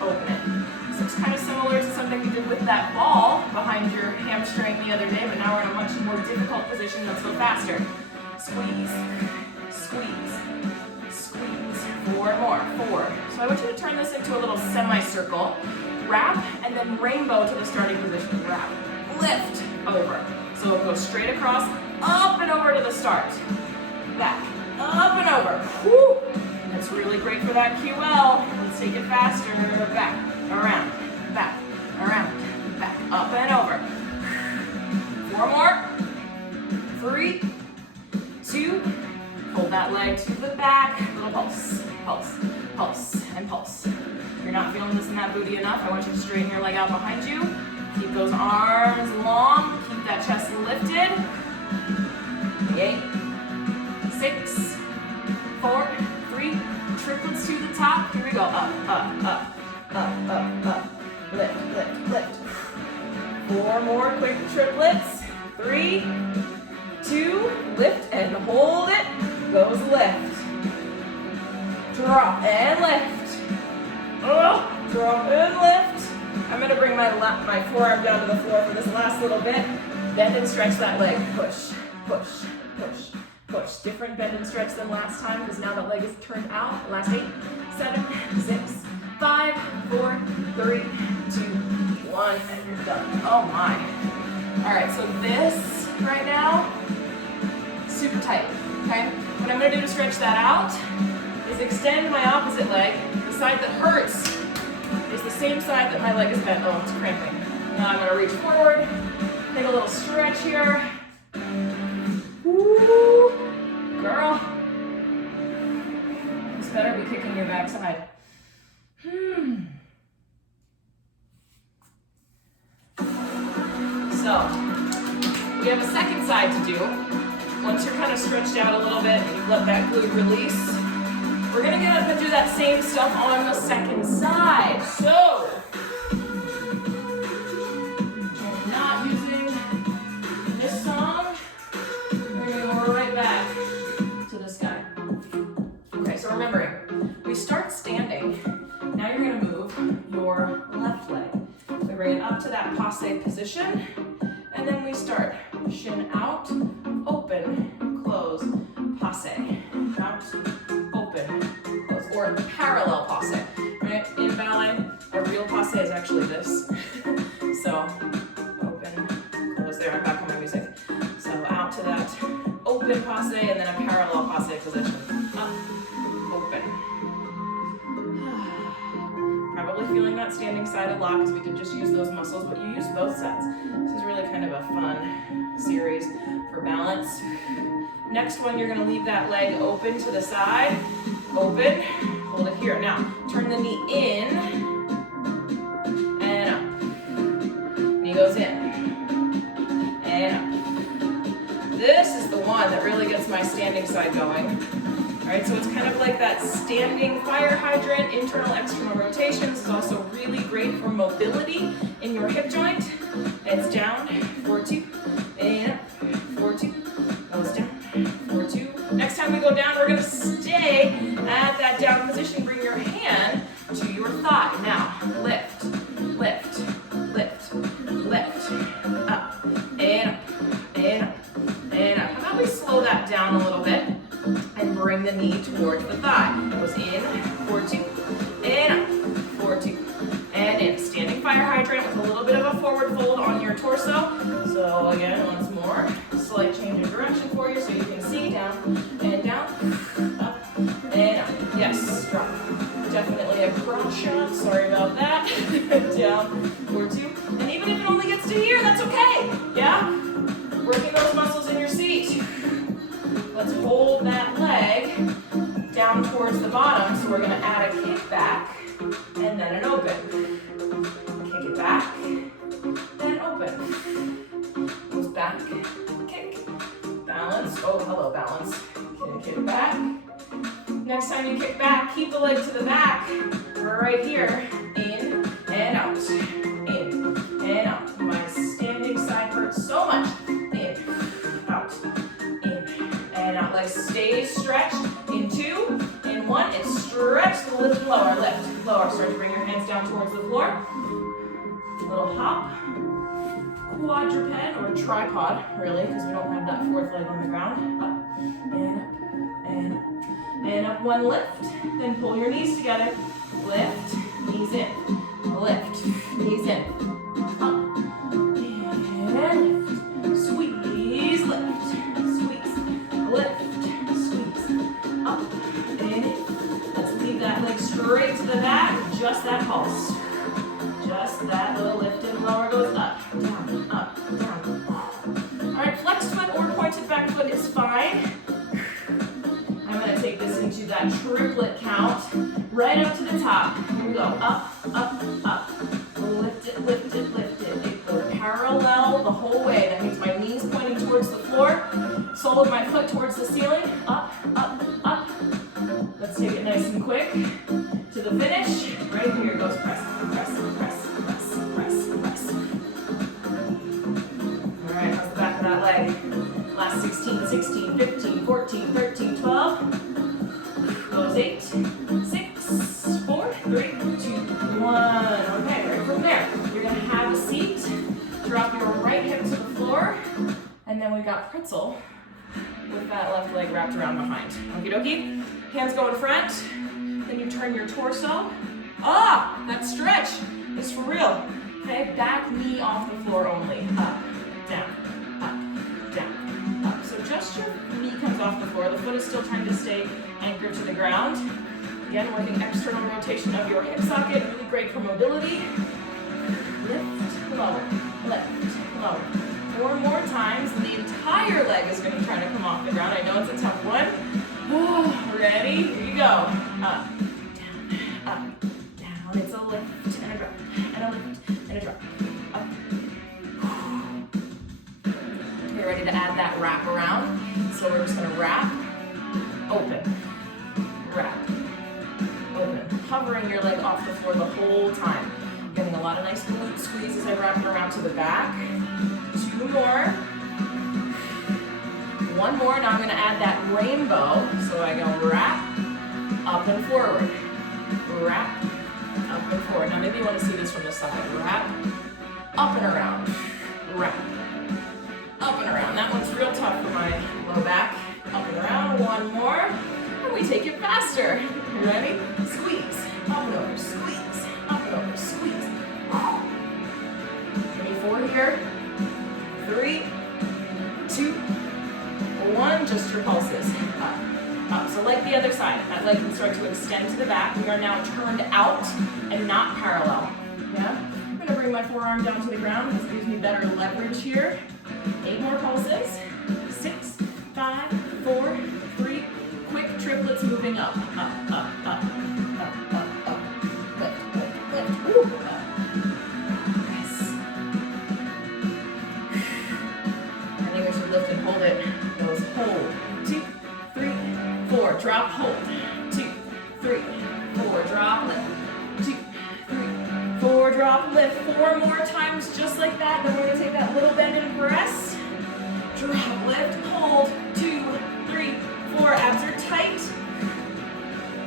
open it. So it's kind of similar to something we did with that ball behind your hamstring the other day, but now we're in a much more difficult position. Let's go faster. Squeeze, squeeze, squeeze. 4 more, 4. So I want you to turn this into a little semicircle. Wrap, and then rainbow to the starting position. Wrap, lift, over. So we'll go straight across, up and over to the start. Back, up and over. Woo! That's really great for that QL. Let's take it faster. Back, around, back, up and over. 4 more. 3, 2. Hold that leg to the back. Little pulse, pulse, pulse, and pulse. If you're not feeling this in that booty enough, I want you to straighten your leg out behind you. Keep those arms long. Keep that chest lifted. 8, 6, 4, 3. Triplets to the top. Here we go. Up, up, up, up, up, up. Lift, lift, lift. 4 more quick triplets. 3, 2, lift and hold it. Goes lift. Drop and lift. Drop and lift. I'm gonna bring my forearm down to the floor for this last little bit. Bend and stretch that leg. Push, push, push, push. Different bend and stretch than last time because now that leg is turned out. Last 8, 7, 6, 5, 4, 3, 2, 1, and you're done. Oh my. All right, so this right now, super tight, okay? What I'm gonna do to stretch that out is extend my opposite leg. The side that hurts is the same side that my leg is bent. Oh, it's cramping. Now I'm gonna reach forward, take a little stretch here. Woo, girl. This better be kicking your backside. So, we have a second side to do. Once you're kind of stretched out a little bit and you've let that glute release, we're gonna get up and do that same stuff on the second side. So, if you're not using this song, we're gonna go right back to this guy. Okay, so remembering, we start standing. Now you're gonna move your left leg. We bring it up to that passe position, and then we start shin out, open, close, passe, out, open, close, or parallel passe, right? In ballet, a real passe is actually this. So, open, close, there, I'm back on my music. So out to that open passe, and then a parallel passe position. Up, open. Probably feeling that standing side a lot because we did just use those muscles, but you use both sides. This is really kind of a fun series for balance. Next one, you're gonna leave that leg open to the side. Open, hold it here. Now, turn the knee in and up. Knee goes in and up. This is the one that really gets my standing side going. All right? So it's kind of like that standing fire hydrant, internal, external rotation. This is also really great for mobility in your hip joint. It's down, 4-2, and up, 4-2, goes down, 4-2. Next time we go down, we're gonna stay at that down position. Bring your hand to your thigh. Now, lift, lift, lift, lift, up, and up, and up, and up. How about we slow that down a little bit and bring the knee towards the thigh. Goes in, 4-2, and up, 4-2, and in. Standing fire hydrant with a little bit of a forward fold on your torso. So again, once more, slight change of direction for you so you can see down, up, and up. Yes, drop. Definitely a crotch shot, sorry about that. Down, 4-2, and even if it only gets to here, that's okay, yeah? Working those muscles in your seat. Let's hold that leg down towards the bottom, so we're gonna add a kick back, and then an open. Kick it back, then open. Goes back, kick, balance, oh hello balance. Kick it back. Next time you kick back, keep the leg to the back, right here, in and out, in and out. My standing side hurts so much, in, out, in, and out. Leg stays stretched, in 2, in 1, it's stretched, lift and lower, lift, lower. Start to bring your hands down towards the floor. Little hop, quadruped, or tripod, really, because we don't have that fourth leg on the ground. Up, and up, and up. And up, one lift, then pull your knees together. Lift, knees in. Lift, knees in. Up, and lift. Squeeze, lift. Squeeze, lift. Squeeze. Up, and in. Let's leave that leg straight to the back. Just that pulse. Just that little lift and lower goes up, down, up, down. All right, flexed foot or pointed back foot is fine. I'm gonna take this into that triplet count, right up to the top. Here we go, up, up, up. Lift it, lift it, lift it. It goes parallel the whole way. That means my knees pointing towards the floor, sole of my foot towards the ceiling. Up, up, up. Let's take it nice and quick to the finish. Right here goes press, press, press, press, press, press. All right, how's the back of that leg? Last 16, 16, 15, 14, 13, 12. Goes 8, 6, 4, 3, 2, 1. Okay, right from there, you're gonna have a seat. Drop your right hip to the floor. And then we got pretzel with that left leg wrapped around behind. Okie dokie. Hands go in front. Then you turn your torso. Ah, that stretch is for real. Okay, back knee off the floor only. Up, down, up, down, up. So just your knee comes off the floor. The foot is still trying to stay anchored to the ground. Again, working external rotation of your hip socket. Really great for mobility. Lift, lower, lift, lower. 4 more times. The entire leg is going to try to come off the ground. I know it's a tough one. Ready? Here you go. Up, down, down. It's a lift and a drop, and a lift and a drop. Up. You're ready to add that wrap around. So we're just going to wrap, open, wrap, open. Hovering your leg off the floor the whole time. Getting a lot of nice glute squeeze as I wrap it around to the back. 2 more. 1 more. Now I'm going to add that rainbow. So I go wrap, up and forward. Wrap, up and forward. Now maybe you want to see this from the side. Wrap, up and around. Wrap, up and around. That one's real tough for my low back. Up and around. 1 more. And we take it faster. You ready? Squeeze, up and over, squeeze, up and over, squeeze. Give me 4 here. 3, 2, 1. Just your pulses. Up, up. So like the other side, that leg can start to extend to the back. We are now turned out and not parallel. Yeah? I'm going to bring my forearm down to the ground. This gives me better leverage here. 8 more pulses. 6, 5, 4, 3. Quick triplets moving up. Up, up, up. Up, up, up. Lift, lift, lift. Woo. Up. Yes. I think we should lift and hold it. Those hold. 2, 3, 4. Drop, hold. drop, lift. 4 more times just like that. Then we're gonna take that little bend and press. Drop, lift, hold. 2, 3, 4. Abs are tight.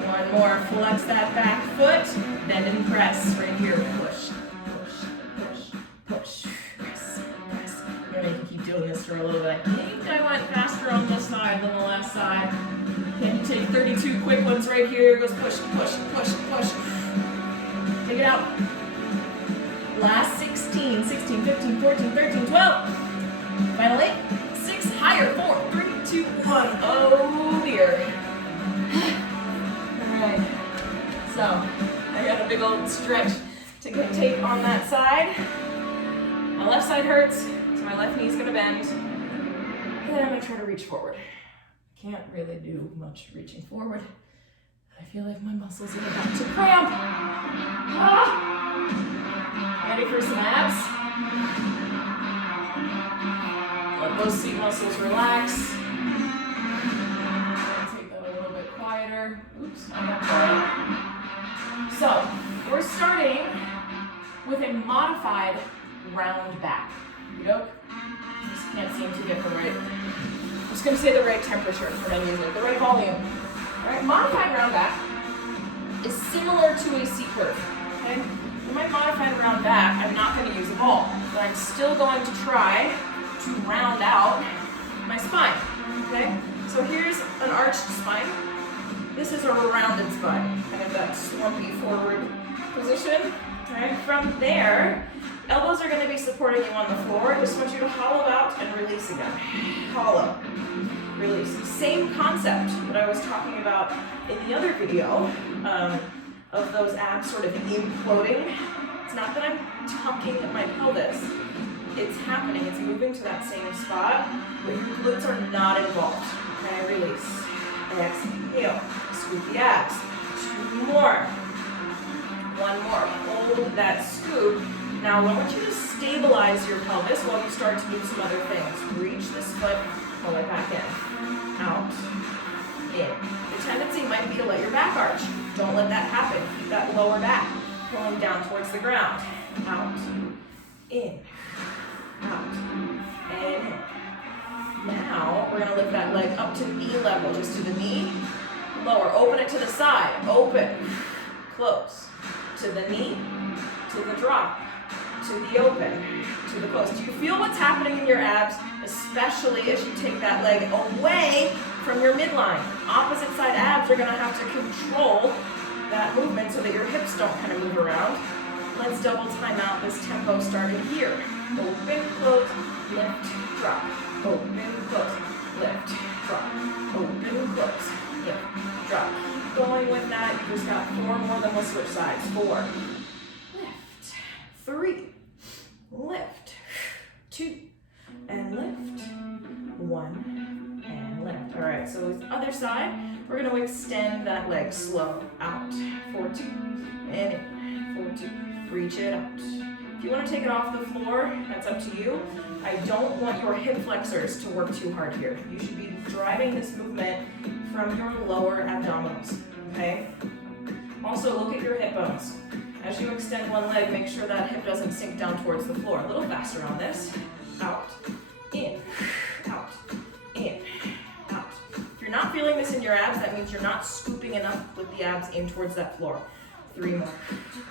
1 more. Flex that back foot. Bend and press right here. Push, push, push, push. Press, press. I'm gonna make you keep doing this for a little bit. I think I went faster on this side than the last side. Can you take 32 quick ones right here? Goes push, push, push, push. Take it out. Last 16, 16, 15, 14, 13, 12. Final 8, 6, higher, 4, 3, 2, 1. Oh dear. All right. So I got a big old stretch to go take on that side. My left side hurts, so my left knee's gonna bend. And I'm gonna try to reach forward. Can't really do much reaching forward. I feel like my muscles are about to cramp. Ah. Ready for some abs? Let those seat muscles relax. Take that a little bit quieter. Oops, I got quiet. So, we're starting with a modified round back. Yoke. Just can't seem to get the right. I'm just going to say the right temperature for my music, the right volume. All right, modified round back is similar to a seat curve. Okay, for my modified round back, I'm not going to use a ball, but I'm still going to try to round out my spine. Okay, so here's an arched spine. This is a rounded spine, kind of that slumpy forward position. All right, from there, elbows are going to be supporting you on the floor. I just want you to hollow out and release again. Hollow, release. Same concept that I was talking about in the other video of those abs sort of imploding. It's not that I'm tucking my pelvis. It's happening. It's moving to that same spot, but your glutes are not involved. Okay, release. Exhale. Scoop the abs. 2 more. 1 more. Hold that scoop. Now I want you to stabilize your pelvis while you start to do some other things. Reach this foot, pull it back in. Out, in. The tendency might be to let your back arch. Don't let that happen. Keep that lower back pulling down towards the ground. Out, in, out, and in. Now we're gonna lift that leg up to knee level, just to the knee, lower. Open it to the side, open, close. To the knee, to the drop, to the open, to the close. Do you feel what's happening in your abs, especially as you take that leg away from your midline? Opposite side abs are gonna have to control that movement so that your hips don't kind of move around. Let's double time out this tempo starting here. Open, close, lift, drop. Open, close, lift, drop. Open, close, lift, drop. Keep going with that. You just got 4 more, then we'll switch sides. 4, lift, 3, lift, 2, and lift, 1, and lift. All right, so with the other side, we're gonna extend that leg slow. Out, 4, 2, and in, 4, 2, reach it out. If you wanna take it off the floor, that's up to you. I don't want your hip flexors to work too hard here. You should be driving this movement from your lower abdominals, okay? Also, look at your hip bones. As you extend one leg, make sure that hip doesn't sink down towards the floor. A little faster on this. Out, in, out, in, out. If you're not feeling this in your abs, that means you're not scooping enough with the abs in towards that floor. 3 more,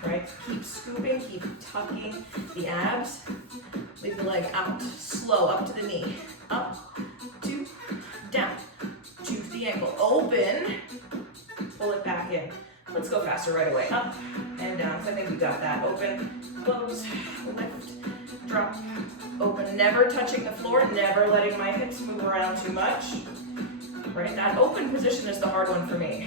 right? Keep scooping, keep tucking the abs. Leave the leg out, slow, up to the knee. Up, 2, down, choose the ankle. Open, pull it back in. Let's go faster right away. Up and down, so I think we got that. Open, close, lift, drop, open. Never touching the floor, never letting my hips move around too much. Right, that open position is the hard one for me.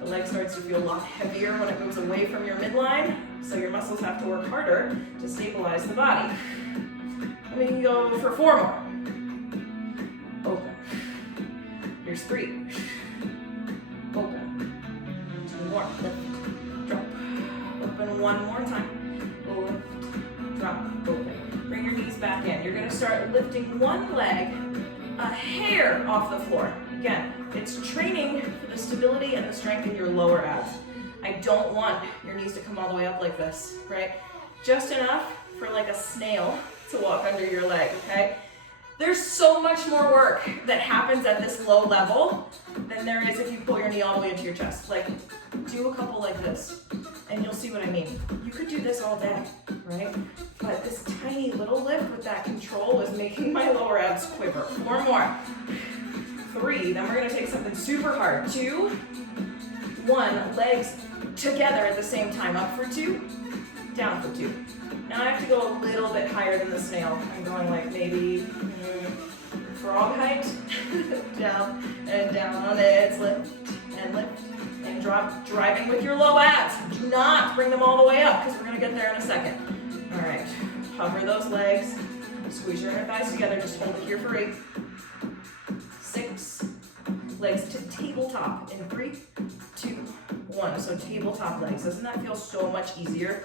The leg starts to feel a lot heavier when it moves away from your midline, so your muscles have to work harder to stabilize the body. And we can go for 4 more. Open. Here's 3. Open. 2 more. Lift. Drop. Open 1 more time. Lift. Drop. Open. Bring your knees back in. You're going to start lifting one leg a hair off the floor. Again, it's training for the stability and the strength in your lower abs. I don't want your knees to come all the way up like this, right? Just enough for like a snail to walk under your leg, okay? There's so much more work that happens at this low level than there is if you pull your knee all the way into your chest. Like, do a couple like this, and you'll see what I mean. You could do this all day, right? But this tiny little lift with that control is making my lower abs quiver. 4 more. 3, then we're gonna take something super hard. 2, 1, legs together at the same time. Up for 2, down for 2. Now I have to go a little bit higher than the snail. I'm going like maybe frog height. Down and down on it. Lift and drop. Driving with your low abs. Do not bring them all the way up because we're going to get there in a second. All right. Hover those legs. Squeeze your inner thighs together. Just hold it here for 8. 6. Legs to tabletop in 3, 2, 1. So tabletop legs. Doesn't that feel so much easier?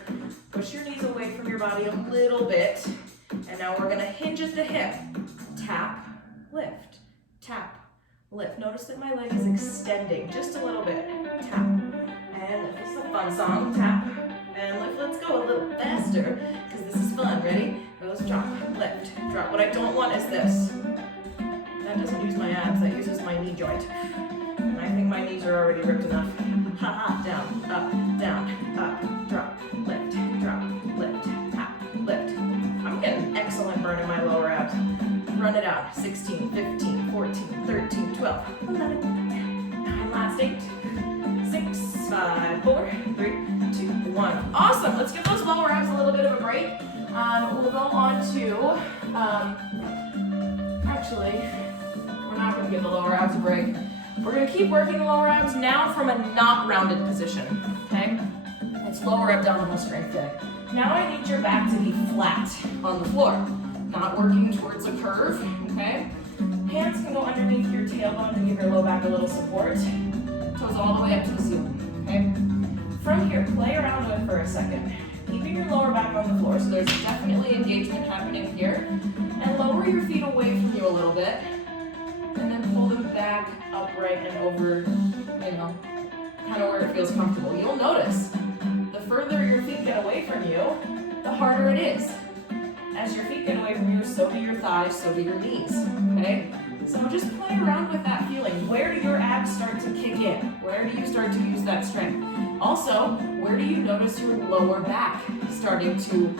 Push your knees away from your body a little bit. And now we're going to hinge at the hip. Tap, lift, tap, lift. Notice that my leg is extending just a little bit. Tap and lift. This is a fun song. Tap and lift. Let's go a little faster because this is fun. Ready? Goes drop, lift, drop. What I don't want is this. That doesn't use my abs, that uses my knee joint. And I think my knees are already ripped enough. Ha ha, down, up, drop, lift, tap, lift. I'm getting excellent burn in my lower abs. Run it out. 16, 15, 14, 13, 12, 11, 10, 9, last 8, 6, 5, 4, 3, 2, 1. Awesome, let's give those lower abs a little bit of a break. We'll go on to, actually, we're not going to give the lower abs a break. We're going to keep working the lower abs now from a not rounded position, okay? It's lower abdominal strength day. Now I need your back to be flat on the floor, not working towards a curve, okay? Hands can go underneath your tailbone to give your low back a little support. Toes all the way up to the ceiling, okay? From here, play around with it for a second. Keeping your lower back on the floor, so there's definitely engagement happening here. And lower your feet away from you a little bit. And then pull them back upright and over, kind of where it feels comfortable. You'll notice, the further your feet get away from you, the harder it is. As your feet get away from you, so do your thighs, so do your knees, okay? So just play around with that feeling. Where do your abs start to kick in? Where do you start to use that strength? Also, where do you notice your lower back starting to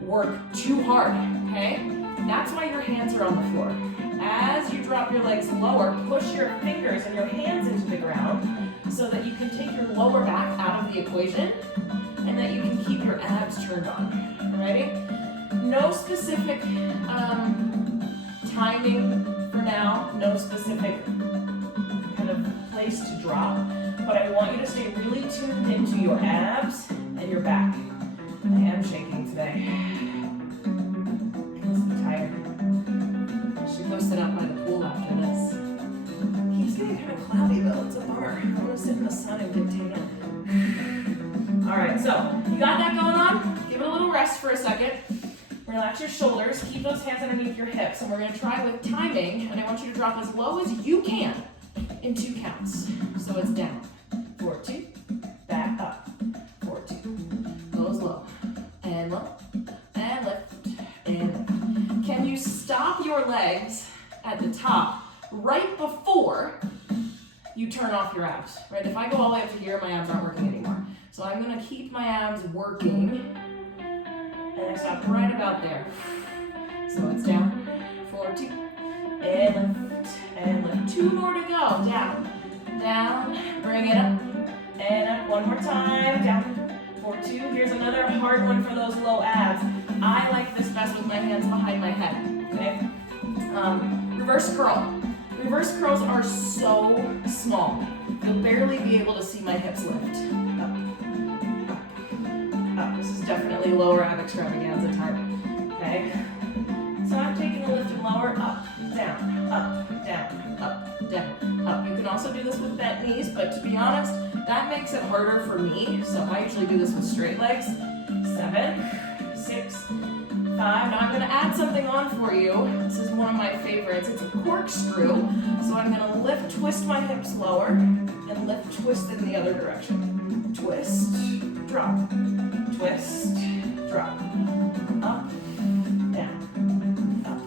work too hard, okay? That's why your hands are on the floor. As you drop your legs lower, push your fingers and your hands into the ground so that you can take your lower back out of the equation and that you can keep your abs turned on. Ready? No specific timing for now, no specific kind of place to drop, but I want you to stay really tuned into your abs and your back. I am shaking today. I must be tired. I should go sit out by the pool after this. It keeps getting kind of cloudy though, it's a bummer. I want to sit in the sun and get tan. Alright, so you got that going on? Give it a little rest for a second. Relax your shoulders, keep those hands underneath your hips, and we're going to try with timing, and I want you to drop as low as you can in 2 counts. So it's down, 4, 2, back up, 4, 2, goes low, and lift, and lift. Can you stop your legs at the top right before you turn off your abs, right? If I go all the way up to here, my abs aren't working anymore. So I'm going to keep my abs working. And I stop right about there. So it's down, 4, 2, and lift. 2 more to go. Down, bring it up, and up. 1 more time. Down, 4, 2. Here's another hard one for those low abs. I like this best with my hands behind my head. Okay. Reverse curl. Reverse curls are so small. You'll barely be able to see my hips lift. Up. This is definitely lower ab extravaganza time. Okay? So I'm taking the lift and lower, up, down, up, down, up, down, up. You can also do this with bent knees, but to be honest, that makes it harder for me. So I usually do this with straight legs. 7, 6, 5. Now I'm going to add something on for you. This is one of my favorites. It's a corkscrew. So I'm going to lift, twist my hips lower, and lift, twist in the other direction. twist, drop, twist, drop, up, down, up,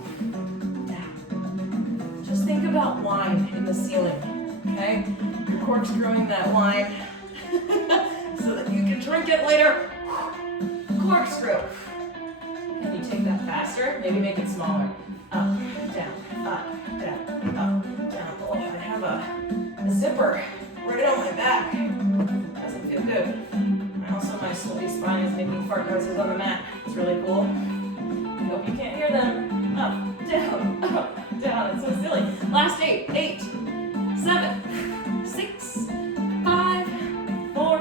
down. Just think about line in the ceiling, okay? You're corkscrewing that line so that you can drink it later. Corkscrew. Can you take that faster? Maybe make it smaller. Up, down, up, down, up, down. Oh, I have a zipper right on my back. Doesn't feel good. And also my sweaty spine is making fart noises on the mat. It's really cool. I hope you can't hear them. Up, down, it's so silly. Last 8, 8, 7, 6, 5, 4,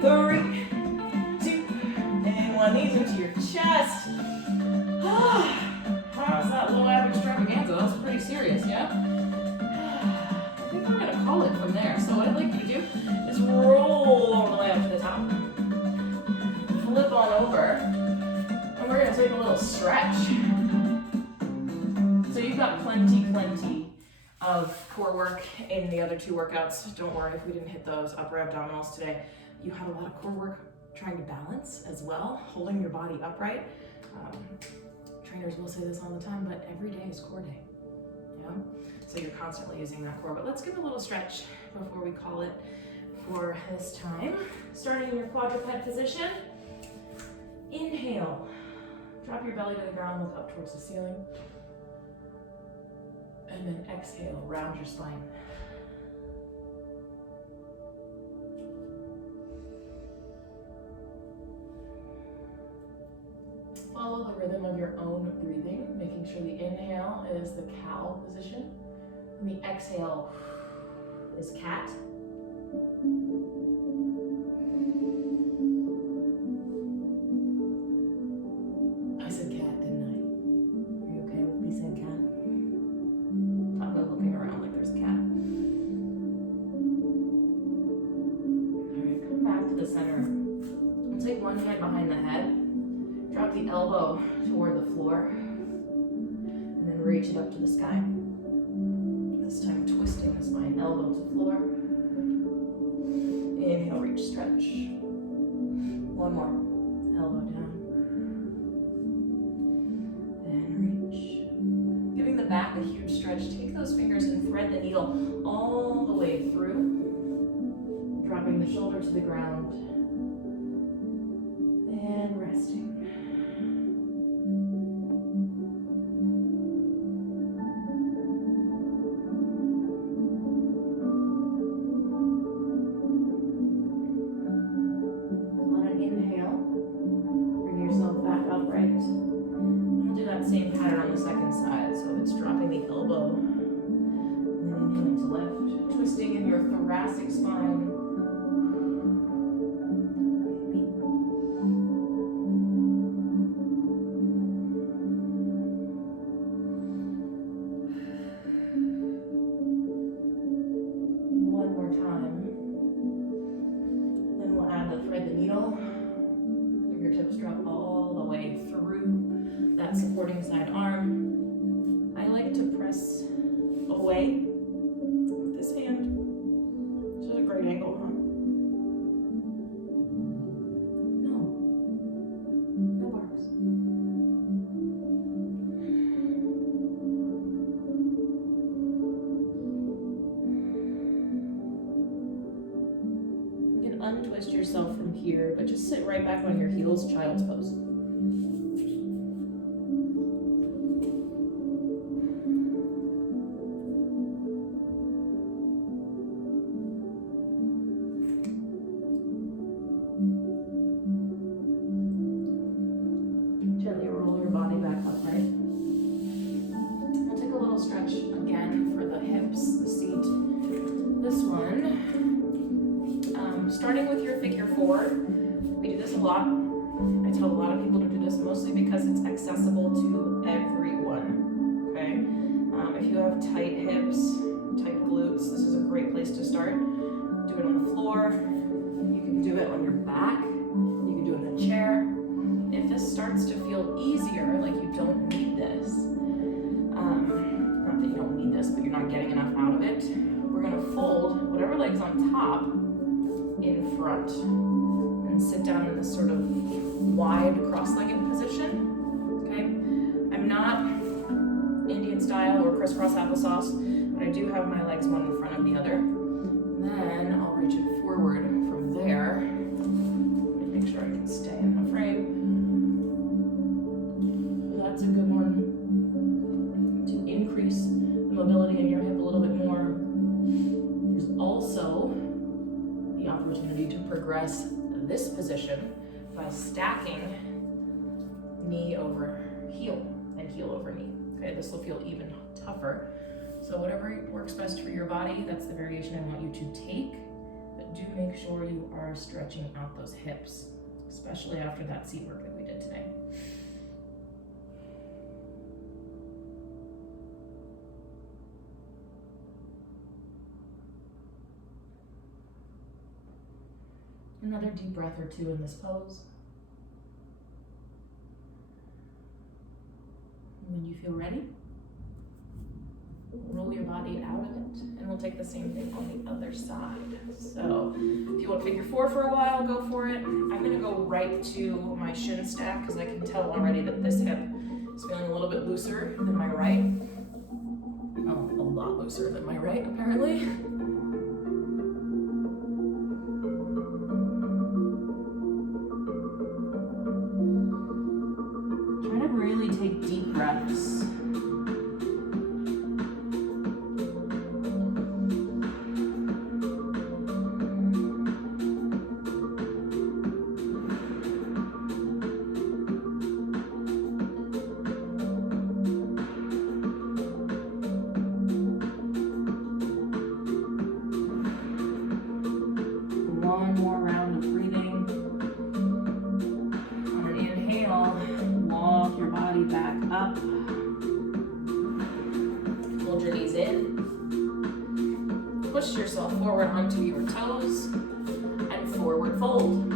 3, 2, and 1. Knees into your chest. How's that low ab extravaganza? That was pretty serious, yeah? I think we're gonna call it from there. So what I'd like you to do is roll all the way up to the top. Flip on over. And we're gonna take a little stretch. So you've got plenty of core work in the other 2 workouts. Don't worry if we didn't hit those upper abdominals today. You had a lot of core work trying to balance as well, holding your body upright. Trainers will say this all the time, but every day is core day, yeah? So you're constantly using that core, but let's give a little stretch before we call it for this time. Starting in your quadruped position, inhale, drop your belly to the ground, look up towards the ceiling, and then exhale, round your spine. Follow the rhythm of your own breathing, making sure the inhale is the cow position, and the exhale is cat. I said cat, didn't I? Are you okay with me saying cat? Talk about looking around like there's a cat. Alright, come back to the center. And take one hand behind the head. Drop the elbow toward the floor, and then reach it up to the sky. This time twisting the spine, elbow to floor. Inhale, reach, stretch. One more, elbow down. And reach. Giving the back a huge stretch. Take those fingers and thread the needle all the way through. Dropping the shoulder to the ground. And resting. Same pattern on the second side, so it's dropping the elbow and then inhaling to left, twisting in your thoracic spine. One more time, and then we'll add the thread the needle. Fingertips drop all the way through that supporting side arm. I like to press away with this hand. This is a great angle, huh? No bars. You can untwist yourself from here, but just sit right back on your heels, child's pose. Gently roll your body back upright. We'll take a little stretch again for the hips, the seat. This one, starting with your figure 4. We do this a lot. I tell a lot of people to do this mostly because it's accessible to everyone, okay? If you have tight hips, tight glutes, this is a great place to start. Do it on the floor. You can do it on your back. You can do it in a chair. If this starts to feel easier, like you don't need this, not that you don't need this, but you're not getting enough out of it, we're gonna fold whatever leg's on top in front and sit down in this sort of wide cross-legged position. Okay, I'm not Indian style or crisscross applesauce, but I do have my legs one in front of the other. Then I'll reach it forward from there. Let me make sure I can stay in the frame. That's a good one to increase the mobility in your hip a little bit more. There's also the opportunity to progress this position by stacking knee over heel and heel over knee. Okay, this will feel even tougher. So whatever works best for your body, that's the variation I want you to take. But do make sure you are stretching out those hips, especially after that seat work that we did today. Another deep breath or two in this pose. When you feel ready, roll your body out of it, and we'll take the same thing on the other side. So if you want figure four for a while, go for it. I'm gonna go right to my shin stack because I can tell already that this hip is feeling a little bit looser than my right. Oh, a lot looser than my right, apparently. Try to really take deep breaths. One more round of breathing. On an inhale, walk your body back up. Hold your knees in. Push yourself forward onto your toes and forward fold.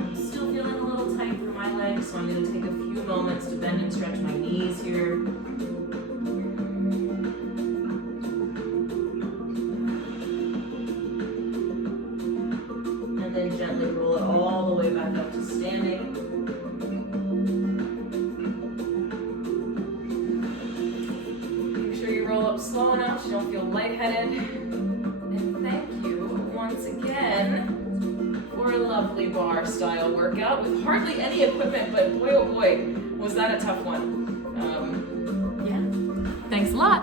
I'm still feeling a little tight through my legs, so I'm going to take a few moments to bend and stretch my knees here. Then gently roll it all the way back up to standing. Make sure you roll up slow enough so you don't feel lightheaded. And thank you once again for a lovely bar style workout with hardly any equipment, but boy oh boy, was that a tough one. Yeah. Thanks a lot.